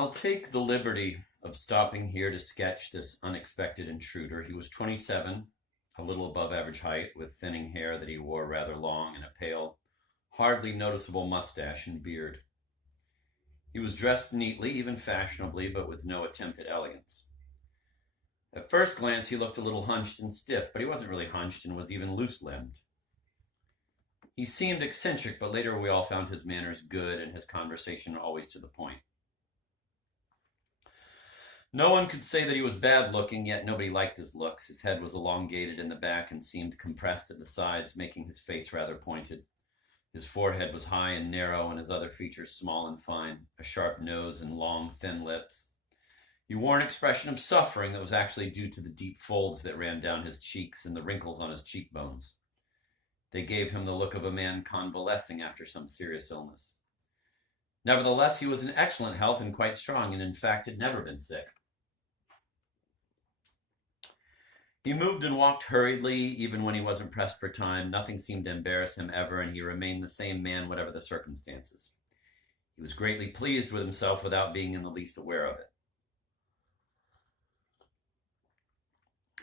I'll take the liberty of stopping here to sketch this unexpected intruder. He was 27, a little above average height, with thinning hair that he wore rather long and a pale, hardly noticeable mustache and beard. He was dressed neatly, even fashionably, but with no attempt at elegance. At first glance, he looked a little hunched and stiff, but he wasn't really hunched and was even loose-limbed. He seemed eccentric, but later we all found his manners good and his conversation always to the point. No one could say that he was bad looking, yet nobody liked his looks. His head was elongated in the back and seemed compressed at the sides, making his face rather pointed. His forehead was high and narrow, and his other features small and fine, a sharp nose and long, thin lips. He wore an expression of suffering that was actually due to the deep folds that ran down his cheeks and the wrinkles on his cheekbones. They gave him the look of a man convalescing after some serious illness. Nevertheless, he was in excellent health and quite strong, and in fact had never been sick. He moved and walked hurriedly, even when he wasn't pressed for time. Nothing seemed to embarrass him ever, and he remained the same man, whatever the circumstances. He was greatly pleased with himself without being in the least aware of it.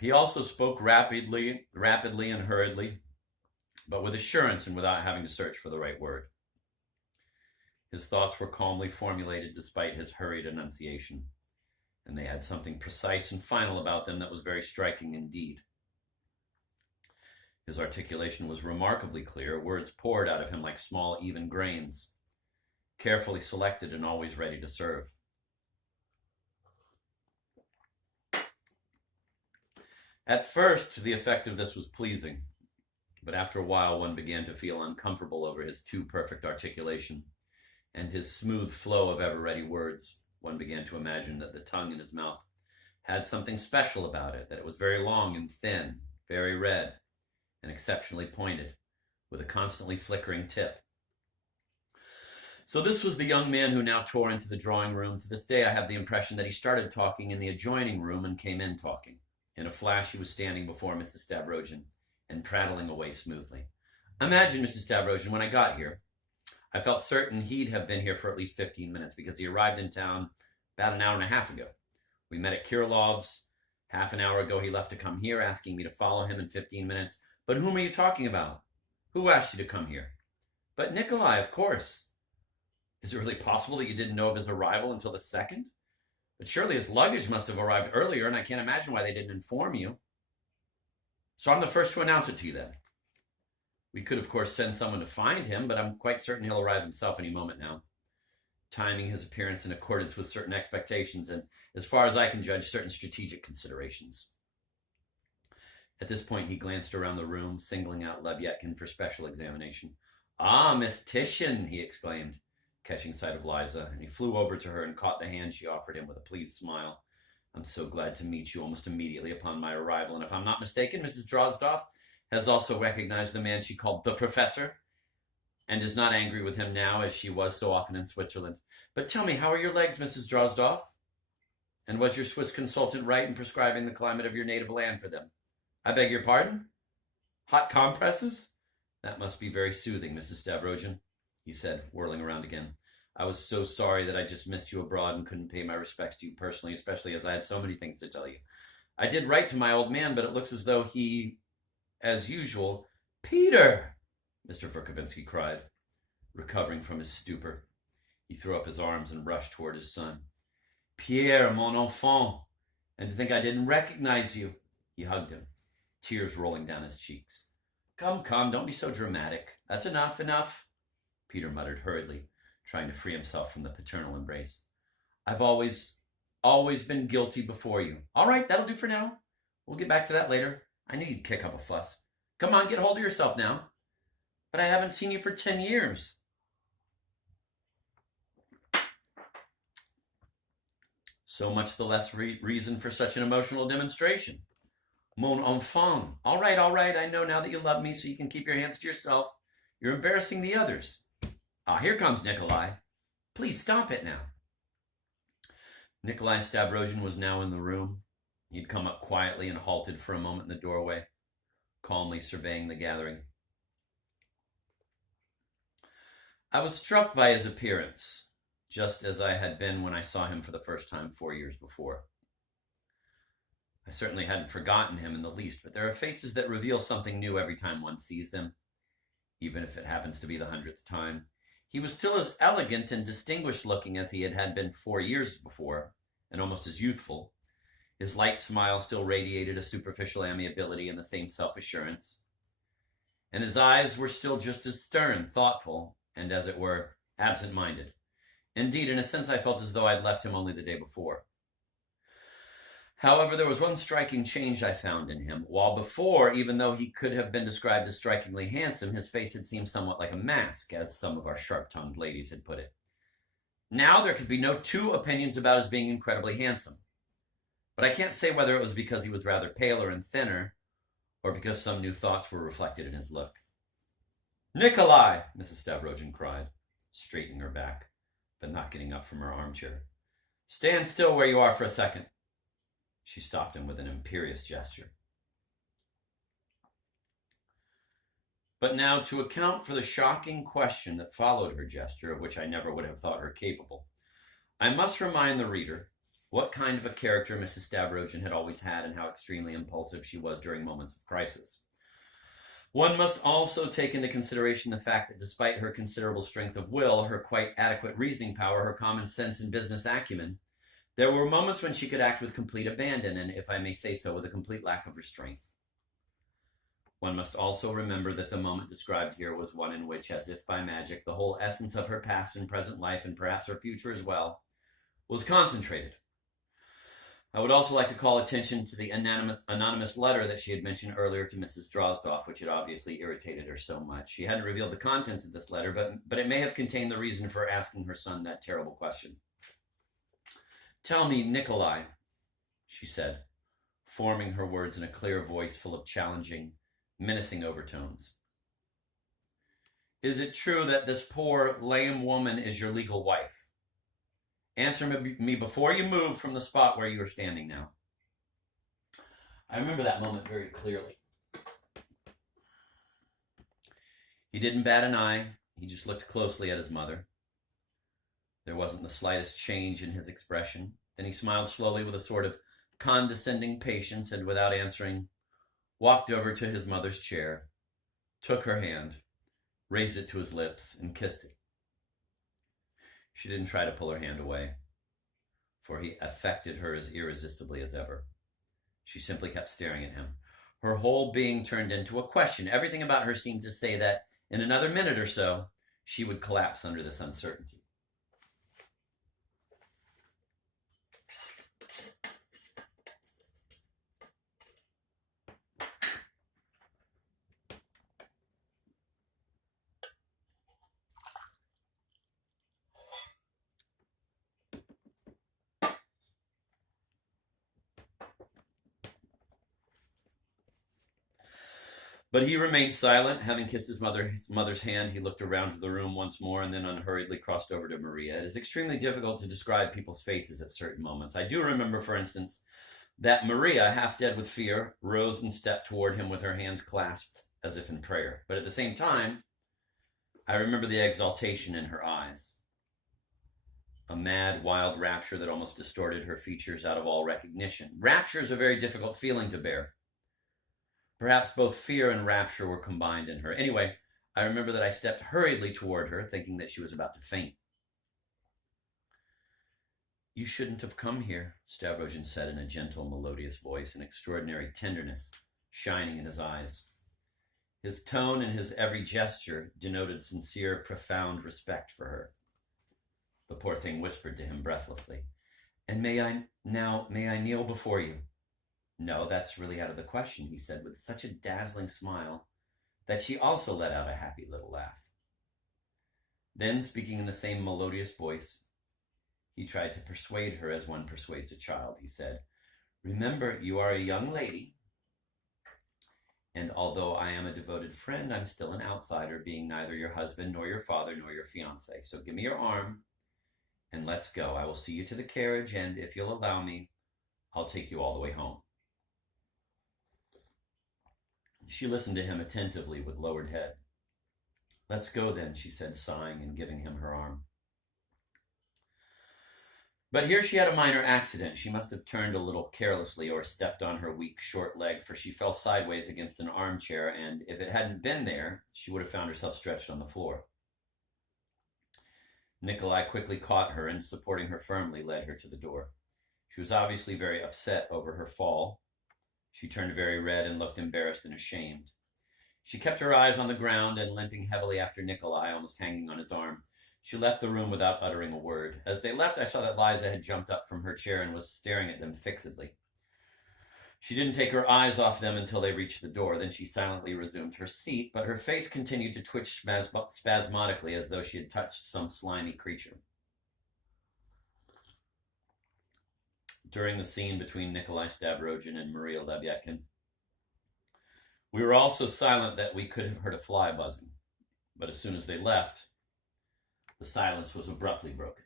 He also spoke rapidly and hurriedly, but with assurance and without having to search for the right word. His thoughts were calmly formulated despite his hurried enunciation, and they had something precise and final about them that was very striking indeed. His articulation was remarkably clear. Words poured out of him like small, even grains, carefully selected and always ready to serve. At first, the effect of this was pleasing, but after a while one began to feel uncomfortable over his too perfect articulation and his smooth flow of ever-ready words. One began to imagine that the tongue in his mouth had something special about it, that it was very long and thin, very red, and exceptionally pointed, with a constantly flickering tip. So this was the young man who now tore into the drawing room. To this day, I have the impression that he started talking in the adjoining room and came in talking. In a flash, he was standing before Mrs. Stavrogin and prattling away smoothly. Imagine, Mrs. Stavrogin, when I got here, I felt certain he'd have been here for at least 15 minutes because he arrived in town about an hour and a half ago. We met at Kirilov's. Half an hour ago, he left to come here, asking me to follow him in 15 minutes. But whom are you talking about? Who asked you to come here? But Nikolai, of course. Is it really possible that you didn't know of his arrival until the second? But surely his luggage must have arrived earlier, and I can't imagine why they didn't inform you. So I'm the first to announce it to you then. We could, of course, send someone to find him, but I'm quite certain he'll arrive himself any moment now, timing his appearance in accordance with certain expectations and, as far as I can judge, certain strategic considerations. At this point, he glanced around the room, singling out Lebyadkin for special examination. Ah, Miss Titian, he exclaimed, catching sight of Liza, and he flew over to her and caught the hand she offered him with a pleased smile. I'm so glad to meet you almost immediately upon my arrival, and if I'm not mistaken, Mrs. Drozdov has also recognized the man she called the Professor, and is not angry with him now as she was so often in Switzerland. But tell me, how are your legs, Mrs. Drozdov? And was your Swiss consultant right in prescribing the climate of your native land for them? I beg your pardon? Hot compresses? That must be very soothing, Mrs. Stavrogin, he said, whirling around again. I was so sorry that I just missed you abroad and couldn't pay my respects to you personally, especially as I had so many things to tell you. I did write to my old man, but it looks as though he, as usual... Peter! Mr. Verkovensky cried, recovering from his stupor. He threw up his arms and rushed toward his son. Pierre, mon enfant! And to think I didn't recognize you! He hugged him, tears rolling down his cheeks. Come, don't be so dramatic. That's enough. Peter muttered hurriedly, trying to free himself from the paternal embrace. I've always been guilty before you. All right, that'll do for now. We'll get back to that later. I knew you'd kick up a fuss. Come on, get hold of yourself now. But I haven't seen you for 10 years. So much the less reason for such an emotional demonstration. Mon enfant. All right. I know now that you love me, so you can keep your hands to yourself. You're embarrassing the others. Ah, here comes Nikolai. Please stop it now. Nikolai Stavrogin was now in the room. He'd come up quietly and halted for a moment in the doorway, calmly surveying the gathering. I was struck by his appearance, just as I had been when I saw him for the first time 4 years before. I certainly hadn't forgotten him in the least, but there are faces that reveal something new every time one sees them, even if it happens to be the 100th time. He was still as elegant and distinguished looking as he had been 4 years before, and almost as youthful. His light smile still radiated a superficial amiability and the same self-assurance. And his eyes were still just as stern, thoughtful, and, as it were, absent-minded. Indeed, in a sense, I felt as though I'd left him only the day before. However, there was one striking change I found in him. While before, even though he could have been described as strikingly handsome, his face had seemed somewhat like a mask, as some of our sharp-tongued ladies had put it. Now there could be no two opinions about his being incredibly handsome. But I can't say whether it was because he was rather paler and thinner, or because some new thoughts were reflected in his look. "Nikolai!" Mrs. Stavrogin cried, straightening her back, but not getting up from her armchair. "Stand still where you are for a second." She stopped him with an imperious gesture. But now, to account for the shocking question that followed her gesture, of which I never would have thought her capable, I must remind the reader what kind of a character Mrs. Stavrogin had always had and how extremely impulsive she was during moments of crisis. One must also take into consideration the fact that despite her considerable strength of will, her quite adequate reasoning power, her common sense and business acumen, there were moments when she could act with complete abandon and, if I may say so, with a complete lack of restraint. One must also remember that the moment described here was one in which, as if by magic, the whole essence of her past and present life, and perhaps her future as well, was concentrated. I would also like to call attention to the anonymous letter that she had mentioned earlier to Mrs. Drozdoff, which had obviously irritated her so much. She hadn't revealed the contents of this letter, but it may have contained the reason for asking her son that terrible question. "Tell me, Nikolai," she said, forming her words in a clear voice full of challenging, menacing overtones. "Is it true that this poor, lame woman is your legal wife? Answer me before you move from the spot where you are standing now." I remember that moment very clearly. He didn't bat an eye. He just looked closely at his mother. There wasn't the slightest change in his expression. Then he smiled slowly with a sort of condescending patience, and without answering, walked over to his mother's chair, took her hand, raised it to his lips, and kissed it. She didn't try to pull her hand away, for he affected her as irresistibly as ever. She simply kept staring at him. Her whole being turned into a question. Everything about her seemed to say that in another minute or so, she would collapse under this uncertainty. But he remained silent. Having kissed his mother's hand, he looked around the room once more and then unhurriedly crossed over to Maria. It is extremely difficult to describe people's faces at certain moments. I do remember, for instance, that Maria, half dead with fear, rose and stepped toward him with her hands clasped as if in prayer. But at the same time, I remember the exaltation in her eyes. A mad, wild rapture that almost distorted her features out of all recognition. Rapture is a very difficult feeling to bear. Perhaps both fear and rapture were combined in her. Anyway, I remember that I stepped hurriedly toward her, thinking that she was about to faint. "You shouldn't have come here," Stavrogin said in a gentle, melodious voice, an extraordinary tenderness shining in his eyes. His tone and his every gesture denoted sincere, profound respect for her. The poor thing whispered to him breathlessly, "And may I kneel before you?" "No, that's really out of the question," he said with such a dazzling smile that she also let out a happy little laugh. Then, speaking in the same melodious voice, he tried to persuade her as one persuades a child. He said, "Remember, you are a young lady, and although I am a devoted friend, I'm still an outsider, being neither your husband nor your father nor your fiancé. So give me your arm and let's go. I will see you to the carriage, and if you'll allow me, I'll take you all the way home." She listened to him attentively with lowered head. "Let's go then," she said, sighing and giving him her arm. But here she had a minor accident. She must have turned a little carelessly or stepped on her weak, short leg, for she fell sideways against an armchair, and if it hadn't been there, she would have found herself stretched on the floor. Nikolai quickly caught her and, supporting her firmly, led her to the door. She was obviously very upset over her fall. She turned very red and looked embarrassed and ashamed. She kept her eyes on the ground and, limping heavily after Nikolai, almost hanging on his arm, she left the room without uttering a word. As they left, I saw that Liza had jumped up from her chair and was staring at them fixedly. She didn't take her eyes off them until they reached the door. Then she silently resumed her seat, but her face continued to twitch spasmodically as though she had touched some slimy creature. During the scene between Nikolai Stavrogin and Maria Lebyadkin, we were all so silent that we could have heard a fly buzzing. But as soon as they left, the silence was abruptly broken.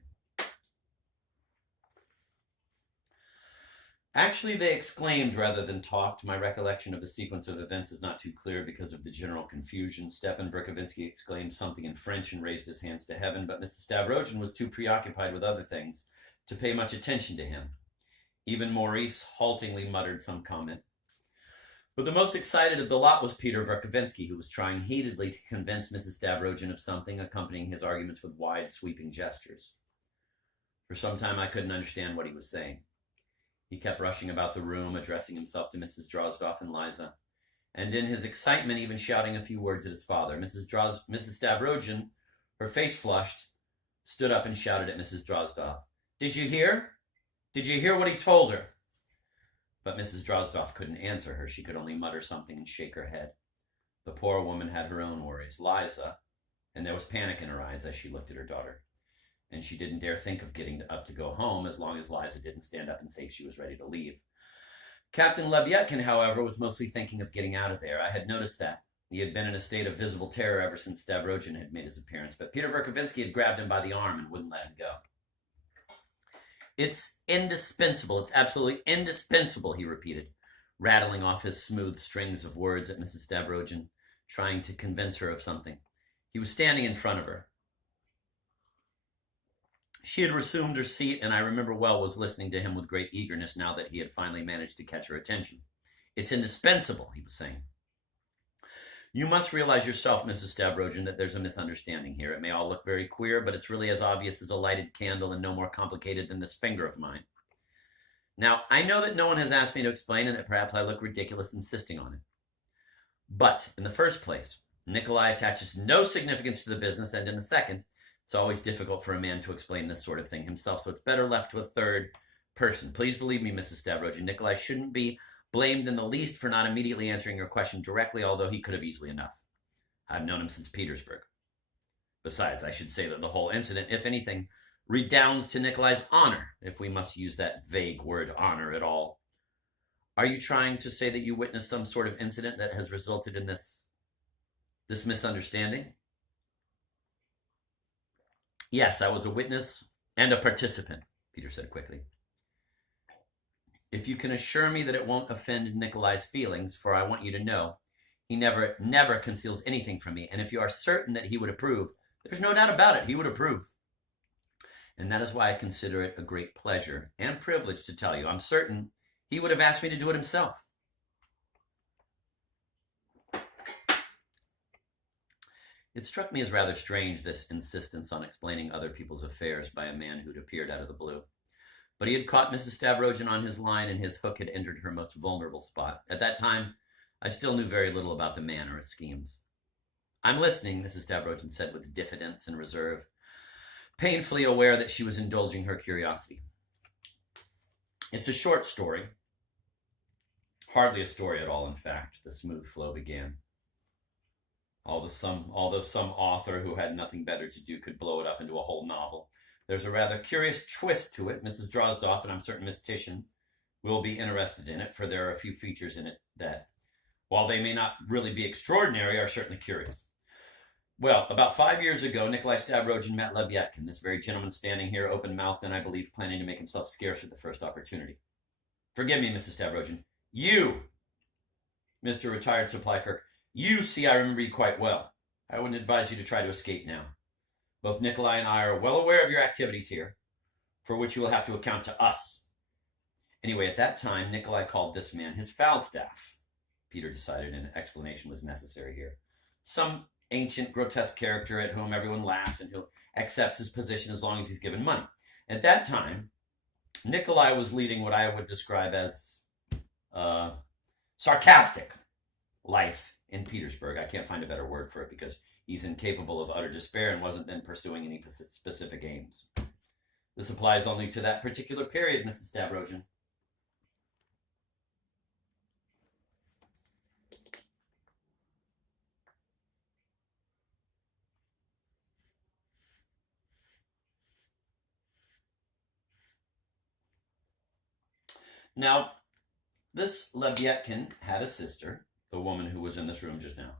Actually, they exclaimed rather than talked. My recollection of the sequence of events is not too clear because of the general confusion. Stepan Verkovensky exclaimed something in French and raised his hands to heaven, but Mrs. Stavrogin was too preoccupied with other things to pay much attention to him. Even Maurice haltingly muttered some comment. But the most excited of the lot was Peter Verkovensky, who was trying heatedly to convince Mrs. Stavrogin of something, accompanying his arguments with wide, sweeping gestures. For some time, I couldn't understand what he was saying. He kept rushing about the room, addressing himself to Mrs. Drozdov and Liza, and in his excitement even shouting a few words at his father. Mrs. Stavrogin, her face flushed, stood up and shouted at Mrs. Drozdov, "Did you hear? Did you hear what he told her?" But Mrs. Drozdov couldn't answer her. She could only mutter something and shake her head. The poor woman had her own worries. Liza, and there was panic in her eyes as she looked at her daughter, and she didn't dare think of getting up to go home as long as Liza didn't stand up and say she was ready to leave. Captain Lebyadkin, however, was mostly thinking of getting out of there. I had noticed that. He had been in a state of visible terror ever since Stavrogin had made his appearance, but Peter Verkovensky had grabbed him by the arm and wouldn't let him go. "It's indispensable. It's absolutely indispensable," he repeated, rattling off his smooth strings of words at Mrs. Stavrogin, trying to convince her of something. He was standing in front of her. She had resumed her seat, and I remember well was listening to him with great eagerness now that he had finally managed to catch her attention. "It's indispensable," he was saying. "You must realize yourself, Mrs. Stavrogin, that there's a misunderstanding here. It may all look very queer, but it's really as obvious as a lighted candle and no more complicated than this finger of mine. Now, I know that no one has asked me to explain and that perhaps I look ridiculous insisting on it. But, in the first place, Nikolai attaches no significance to the business, and in the second, it's always difficult for a man to explain this sort of thing himself, so it's better left to a third person. Please believe me, Mrs. Stavrogin, Nikolai shouldn't be blamed in the least for not immediately answering your question directly, although he could have easily enough. I've known him since Petersburg. Besides, I should say that the whole incident, if anything, redounds to Nikolai's honor, if we must use that vague word honor at all. Are you trying to say that you witnessed some sort of incident that has resulted in this misunderstanding?" "Yes, I was a witness and a participant," Peter said quickly. "If you can assure me that it won't offend Nikolai's feelings, for I want you to know, he never conceals anything from me, and if you are certain that he would approve, there's no doubt about it, he would approve. And that is why I consider it a great pleasure and privilege to tell you. I'm certain he would have asked me to do it himself." It struck me as rather strange, this insistence on explaining other people's affairs by a man who'd appeared out of the blue. But he had caught Mrs. Stavrogin on his line, and his hook had entered her most vulnerable spot. At that time, I still knew very little about the man or his schemes. "I'm listening," Mrs. Stavrogin said with diffidence and reserve, painfully aware that she was indulging her curiosity. "It's a short story. Hardly a story at all, in fact," the smooth flow began. Although some author who had nothing better to do could blow it up into a whole novel, there's a rather curious twist to it. Mrs. Drozdov, and I'm certain Miss Titian, will be interested in it, for there are a few features in it that, while they may not really be extraordinary, are certainly curious. Well, about 5 years ago, Nikolai Stavrogin met Lebyadkin, this very gentleman standing here, open-mouthed, and I believe planning to make himself scarce at the first opportunity. Forgive me, Mrs. Stavrogin. You, Mr. Retired Supply Clerk, you see I remember you quite well. I wouldn't advise you to try to escape now. Both Nikolai and I are well aware of your activities here. for which you will have to account to us. Anyway, at that time, Nikolai called this man his Falstaff. Peter decided an explanation was necessary here. Some ancient, grotesque character at whom everyone laughs and who accepts his position as long as he's given money. At that time, Nikolai was leading what I would describe as sarcastic life in Petersburg. I can't find a better word for it because he's incapable of utter despair and wasn't then pursuing any specific aims. This applies only to that particular period, Mrs. Stavrogin. Now, this Lebyadkin had a sister, the woman who was in this room just now,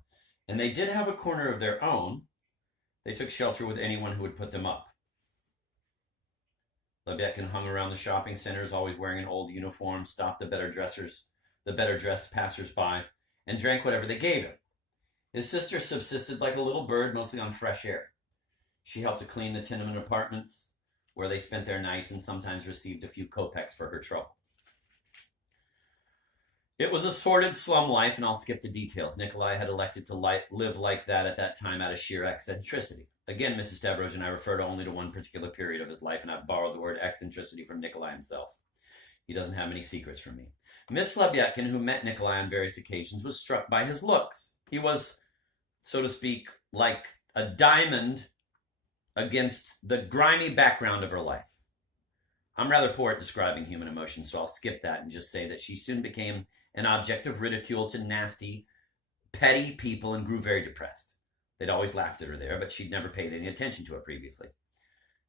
and they did have a corner of their own. They took shelter with anyone who would put them up. Lebyadkin hung around the shopping centers, always wearing an old uniform, stopped the better dressed passers-by, and drank whatever they gave him. His sister subsisted like a little bird, mostly on fresh air. She helped to clean the tenement apartments where they spent their nights and sometimes received a few kopecks for her trouble. It was a sordid slum life, and I'll skip the details. Nikolai had elected to live like that at that time out of sheer eccentricity. Again, Mrs. Stavrogin, I refer to only to one particular period of his life, and I've borrowed the word eccentricity from Nikolai himself. He doesn't have many secrets from me. Miss Lebyadkin, who met Nikolai on various occasions, was struck by his looks. He was, so to speak, like a diamond against the grimy background of her life. I'm rather poor at describing human emotions, so I'll skip that and just say that she soon became an object of ridicule to nasty, petty people and grew very depressed. They'd always laughed at her there, but she'd never paid any attention to it previously.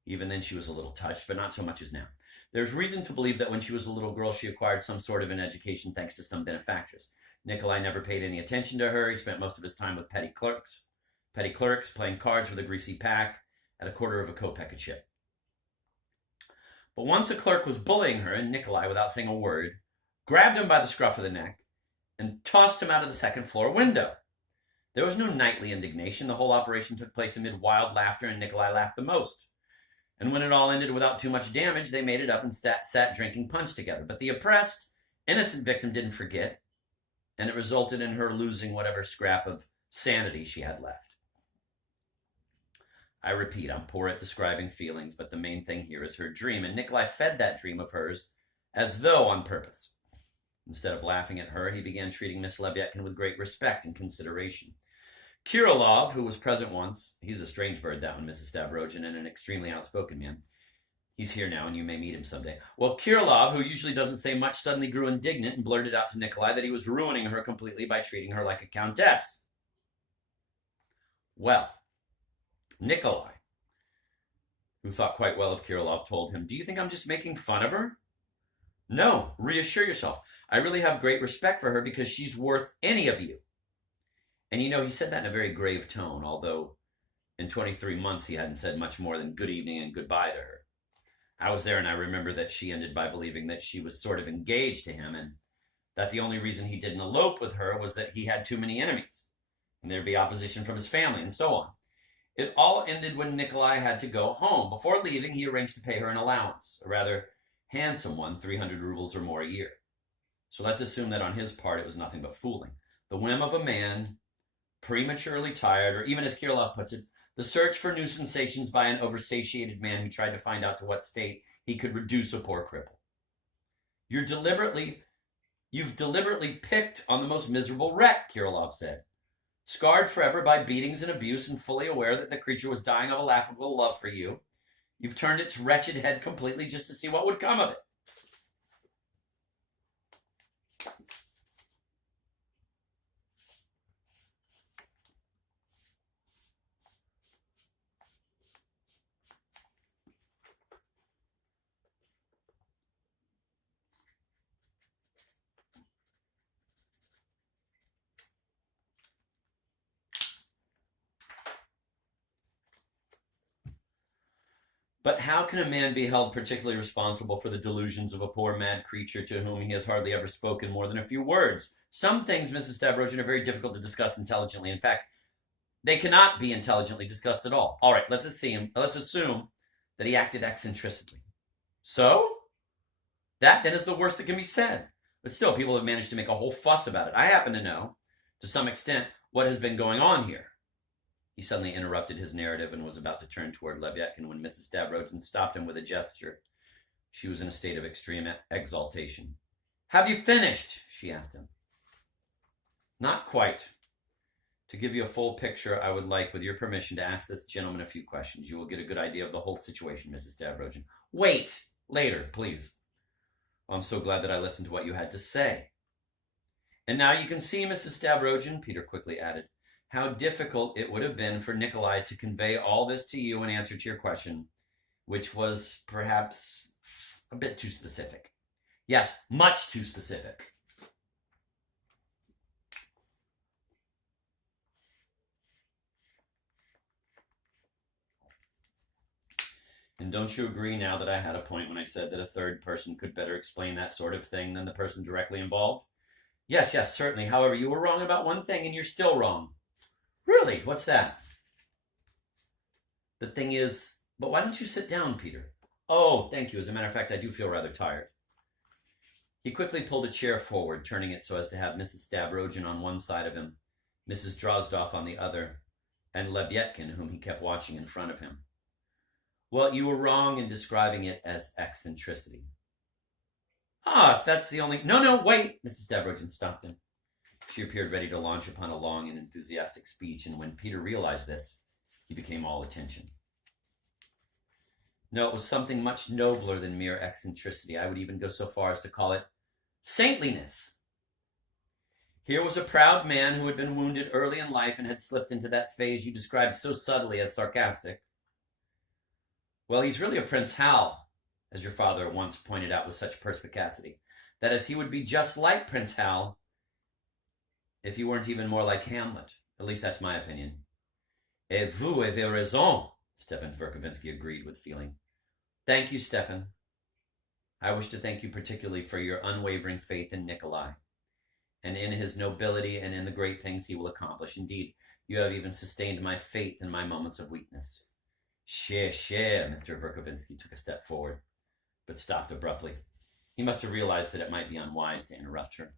Even then she was a little touched, but not so much as now. There's reason to believe that when she was a little girl, she acquired some sort of an education thanks to some benefactress. Nikolai never paid any attention to her. He spent most of his time with petty clerks, playing cards with a greasy pack at a quarter of a kopeck a chip. But once a clerk was bullying her, and Nikolai, without saying a word, grabbed him by the scruff of the neck and tossed him out of the second-floor window. There was no nightly indignation. The whole operation took place amid wild laughter, and Nikolai laughed the most. And when it all ended without too much damage, they made it up and sat drinking punch together. But the oppressed, innocent victim didn't forget, and it resulted in her losing whatever scrap of sanity she had left. I repeat, I'm poor at describing feelings, but the main thing here is her dream, and Nikolai fed that dream of hers as though on purpose. Instead of laughing at her, he began treating Miss Lebyadkin with great respect and consideration. Kirilov, who was present once, he's a strange bird, that one, Mrs. Stavrogin, and an extremely outspoken man. He's here now, and you may meet him someday. Well, Kirilov, who usually doesn't say much, suddenly grew indignant and blurted out to Nikolai that he was ruining her completely by treating her like a countess. Well, Nikolai, who thought quite well of Kirilov, told him, "Do you think I'm just making fun of her?" "No, reassure yourself. I really have great respect for her because she's worth any of you." And you know, he said that in a very grave tone, although in 23 months he hadn't said much more than good evening and goodbye to her. I was there, and I remember that she ended by believing that she was sort of engaged to him, and that the only reason he didn't elope with her was that he had too many enemies, and there'd be opposition from his family, and so on. It all ended when Nikolai had to go home. Before leaving, he arranged to pay her an allowance, a rather handsome one, 300 rubles or more a year. So let's assume that on his part it was nothing but fooling. The whim of a man, prematurely tired, or even as Kirilov puts it, the search for new sensations by an oversatiated man who tried to find out to what state he could reduce a poor cripple. You've deliberately picked on the most miserable wreck, Kirilov said. Scarred forever by beatings and abuse and fully aware that the creature was dying of a laughable love for you, you've turned its wretched head completely just to see what would come of it. But how can a man be held particularly responsible for the delusions of a poor mad creature to whom he has hardly ever spoken more than a few words? Some things, Mrs. Stavrogin, are very difficult to discuss intelligently. In fact, they cannot be intelligently discussed at all. All right, let's assume that he acted eccentrically. So? That then is the worst that can be said. But still, people have managed to make a whole fuss about it. I happen to know, to some extent, what has been going on here. He suddenly interrupted his narrative and was about to turn toward Lebyadkin when Mrs. Stavrogin stopped him with a gesture. She was in a state of extreme exaltation. Have you finished? She asked him. Not quite. To give you a full picture, I would like, with your permission, to ask this gentleman a few questions. You will get a good idea of the whole situation, Mrs. Stavrogin. Wait! Later, please. Oh, I'm so glad that I listened to what you had to say. And now you can see, Mrs. Stavrogin, Peter quickly added, how difficult it would have been for Nikolai to convey all this to you in answer to your question, which was perhaps a bit too specific. Yes, much too specific. And don't you agree now that I had a point when I said that a third person could better explain that sort of thing than the person directly involved? Yes, certainly. However, you were wrong about one thing and you're still wrong. Really? What's that? The thing is, but why don't you sit down, Peter? Oh, thank you. As a matter of fact, I do feel rather tired. He quickly pulled a chair forward, turning it so as to have Mrs. Stavrogin on one side of him, Mrs. Drozdov on the other, and Lebyadkin, whom he kept watching in front of him. Well, you were wrong in describing it as eccentricity. If that's the only... No, wait! Mrs. Stavrogin stopped him. She appeared ready to launch upon a long and enthusiastic speech, and when Peter realized this, he became all attention. No, it was something much nobler than mere eccentricity. I would even go so far as to call it saintliness. Here was a proud man who had been wounded early in life and had slipped into that phase you described so subtly as sarcastic. Well, he's really a Prince Hal, as your father once pointed out with such perspicacity. That is, he would be just like Prince Hal if he weren't even more like Hamlet. At least that's my opinion. Et vous avez raison, Stepan Verkovensky agreed with feeling. Thank you, Stepan. I wish to thank you particularly for your unwavering faith in Nikolai, and in his nobility and in the great things he will accomplish. Indeed, you have even sustained my faith in my moments of weakness. Cher, Mr. Verkovensky took a step forward, but stopped abruptly. He must have realized that it might be unwise to interrupt her.